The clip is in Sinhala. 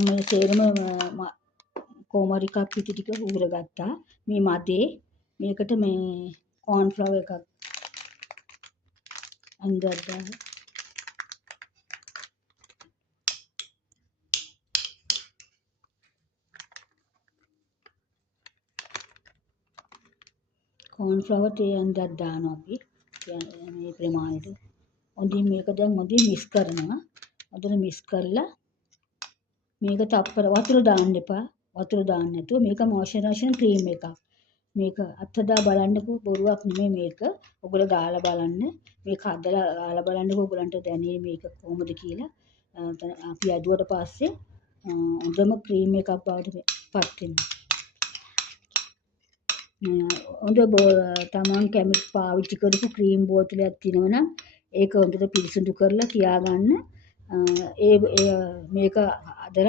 මම සේරම කොහොම හරි එකක් පිටි ටික උරගත්තා. මේ මදේ මේකට මේ කෝන්ෆ්ලවර් එකක් අන්දද්දා කෝන්ෆ්ලවර් තේ අන්දක් දානවා අපි මේ ප්‍රමාණයට. හොඳින් මේක දැන් හොඳින් මික්ස් කරනවා. හොඳට මික්ස් කරලා මේක තප්පර වතුර දාන්න එපා. වතුර දාන්න නැතුව මේක මොයිස්චරයිසර් ක්‍රීම් එකක්. මේක අත්හදා බලන්නකෝ බොරුවක් නෙමෙයි මේක. ඔයගොල්ලෝ ගාලා බලන්න. මේක හදලා ගාලා බලන්නකෝ ඔයගලන්ට දැනේ මේක කොහොමද කියලා. අපි ඇදුවට පස්සේ හොඳම ක්‍රීම් එකක් බවට පත් වෙනවා. හොඳ තමන් කැමති පාවිච්චි කරපු ක්‍රීම් බෝතලයක් තියෙනවනම් ඒක හොඳට පිරිසිදු කරලා තියාගන්න. මේක හදලා